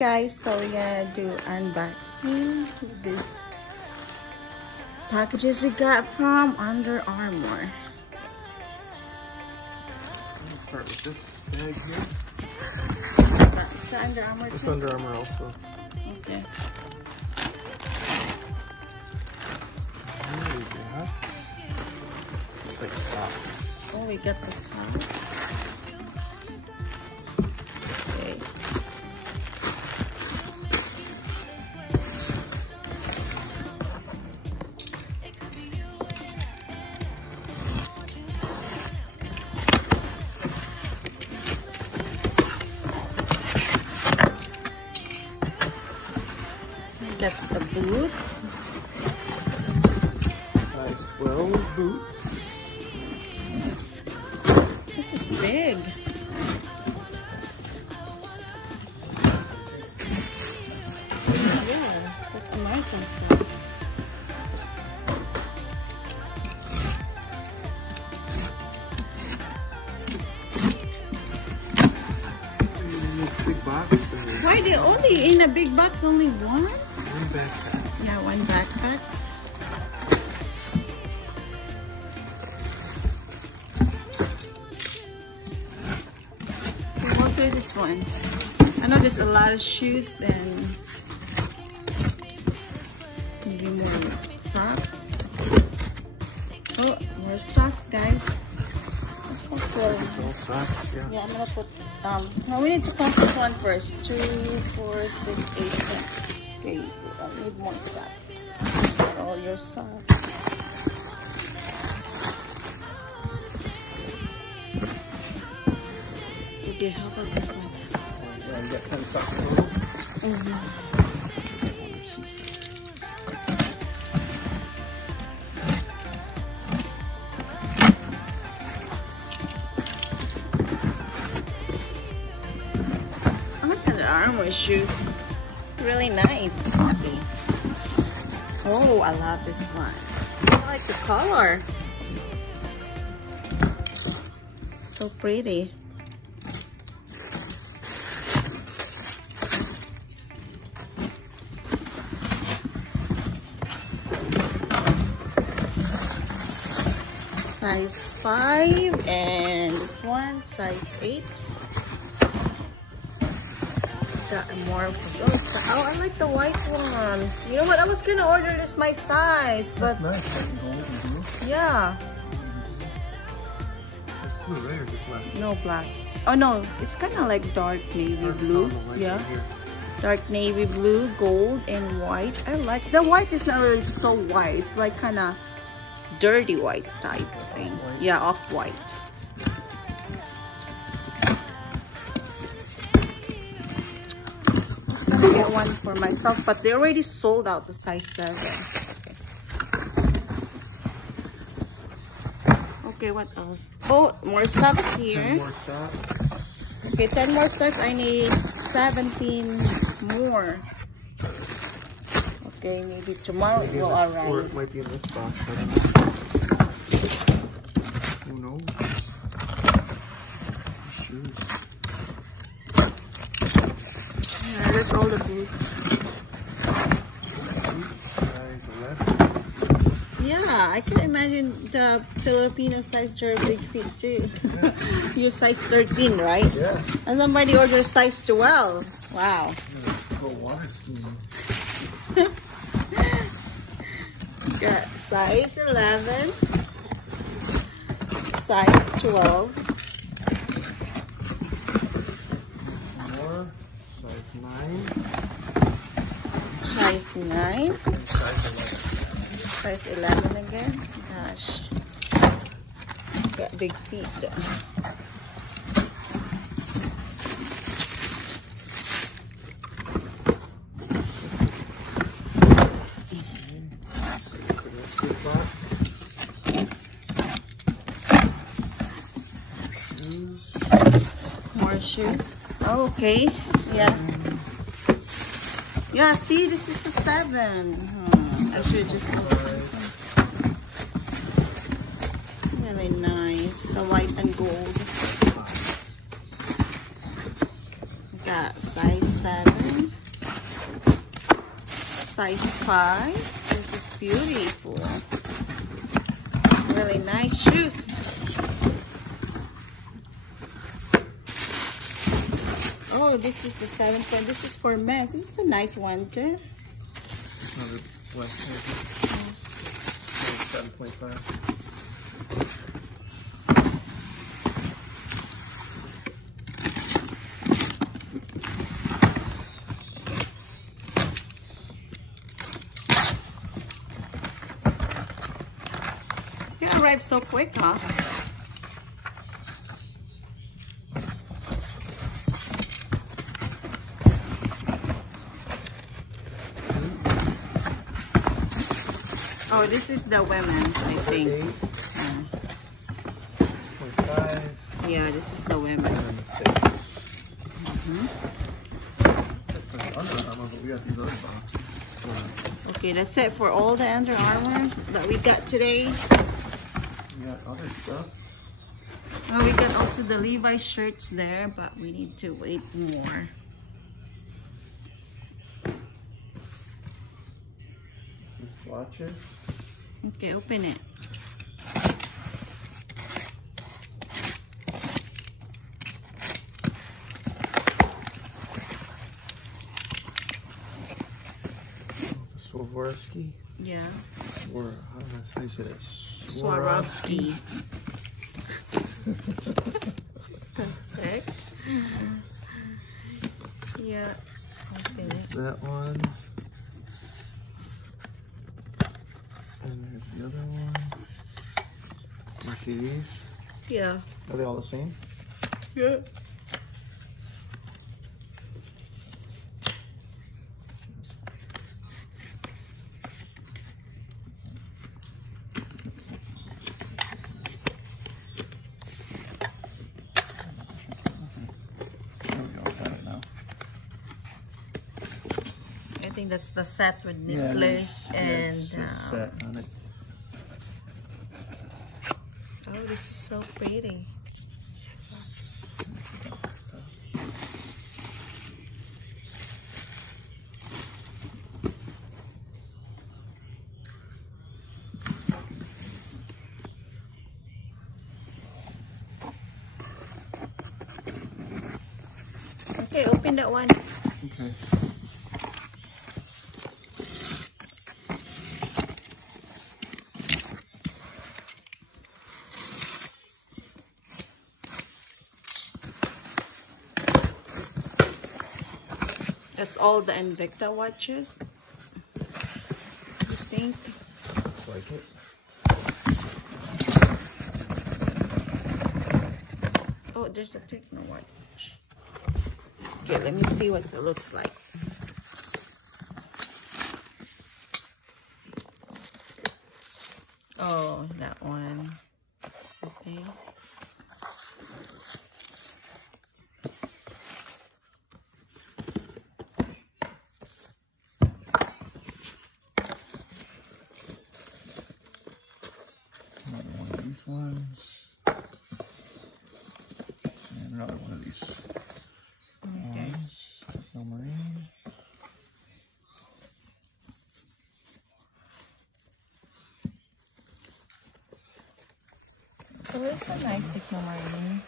Guys, so we're gonna do unboxing with these packages we got from Under Armour. Let's start with this bag here. It's Under Armour It's too? Under Armour also. Okay. Here we got. It's like socks. Oh, we got the socks. Okay. That's the boots. Size 12 boots. This is big. Yeah, that's American stuff. Big box. Why they only in a big box? Only one? One backpack. Yeah, one backpack. We'll go through this one. I know there's a lot of shoes and maybe more socks. Oh, more socks, guys. Let's go for It's all socks, yeah. Yeah, I'm gonna put, no, we need to count this one first. 2, 4, 6, 8, 10. Okay, I need more socks. All your socks. Okay, how about this one? Yeah, you got 10 socks total. Armour shoes, really nice. Oh, I love this one. I like the color. So pretty. Size 5 and this one size 8. Got more of those. Oh, I like the white one. You know what? I was gonna order this my size, but That's nice. Like gold and blue. yeah. It's blue, right? Or just black? No black. Oh no, it's kind of like dark navy blue. Yeah, dark navy blue, gold, and white. I like the white. Is not really so white. It's like kind of dirty white type thing. Yeah, off white. I'm gonna get one for myself, but they already sold out the size 7. Okay, what else? Oh, more socks here. 10 more socks. Okay, 10 more socks. I need 17 more. Okay, maybe tomorrow it will arrive. Or it might be in this box. I don't know. Who knows? Shoes. Yeah, there's all the boots. Size 11. Yeah, I can imagine the Filipino size your big feet too. You're size 13, right? Yeah. And somebody ordered size 12. Wow. Go water skiing. Got size 11, size 12, More. Size 9. size 9, And size 11. size 11 again. Gosh, got big feet. More shoes. Oh, okay. Yeah. Yeah, see, this is the 7. I should just open this one. Really nice. The white and gold. Got size 7. size 5. This is beautiful. Really nice shoes. Oh, this is the 7th one. This is for men. This is a nice one too. Another West 7.5. You arrived so quick, huh? Oh, this is the women's, I think. 6.5. Yeah, this is the women. And 6. Under Armour, but we got these other boxes. Okay, that's it for all the Under Armour that we got today. We got other stuff. Oh, we got also the Levi's shirts there, but we need to wait more. Some swatches. Okay, open it. Swarovski. Yeah. How do I say it? Swarovski. Perfect. Yeah. Okay. That one. And there's the other one. You see these? Yeah. Are they all the same? Yeah. I think that's the set with necklace and set on it. oh, this is so pretty. Okay, open that one. Okay. That's all the Invicta watches, I think. Looks like it. Oh, there's a Techno watch. Okay, let me see what it looks like. Oh, that one. Okay. Another one of these ones. And another one of these ones. Technomarine. So it's a nice Technomarine.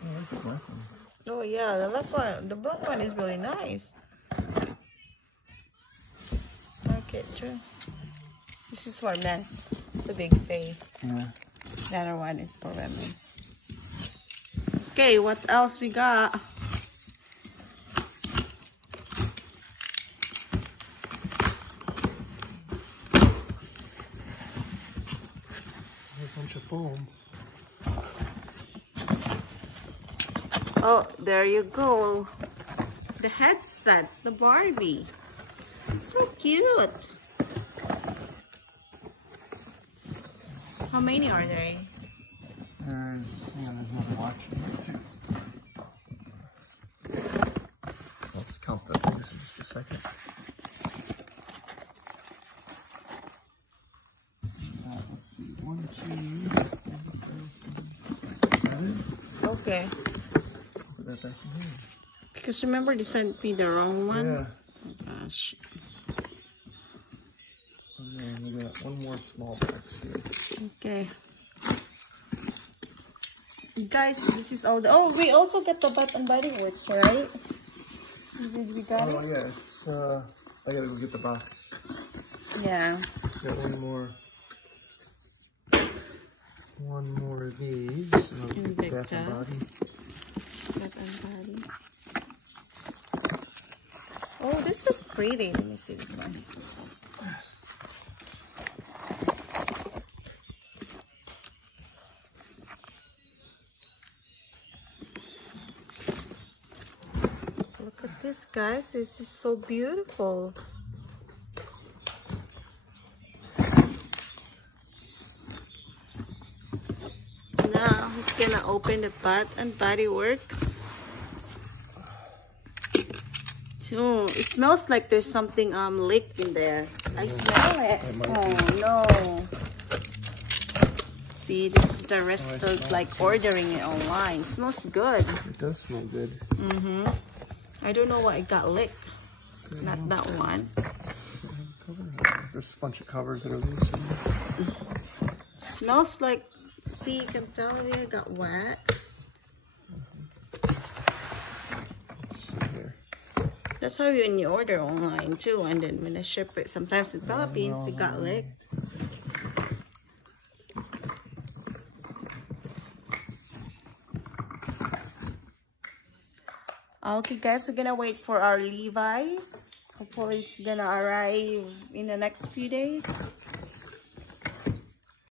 I like the black one. Oh yeah, the black one is really nice. Okay, true. This is for men. It's a big face. Yeah. The other one is for women. Okay, what else we got? A bunch of foam. Oh, there you go. The headsets, the Barbie. So cute. How many are there? There's another watch in here too. Let's count the things in just a second. Let's see, 1, 2, 3, 4, 5, 6, 7. Okay. Put that back in here. Because remember they sent me the wrong one? Yeah. Oh gosh. And then we got one more small box here. Okay. Guys, this is all the... Oh, we also get the Bath and Body Works, right? Did we got it? Oh, yeah. It's, I gotta go get the box. Yeah. Got one more of these. And I'll get the Bath and Body. Bath and Body. Oh, this is pretty. Let me see this one. Look at this, guys. This is so beautiful. Now he's gonna open the Bath and Body Works. So it smells like there's something leaked in there. I smell it. Oh no. See, this is the rest of like ordering it online. It smells good. It does smell good. I don't know why it got licked. Not that one. There's a bunch of covers that are loose. Smells like, see, you can tell it got wet. Let's see here. That's how when you order online too, and then when I ship it, sometimes in Philippines, it got licked. Okay guys, we're gonna wait for our Levi's. Hopefully it's gonna arrive in the next few days.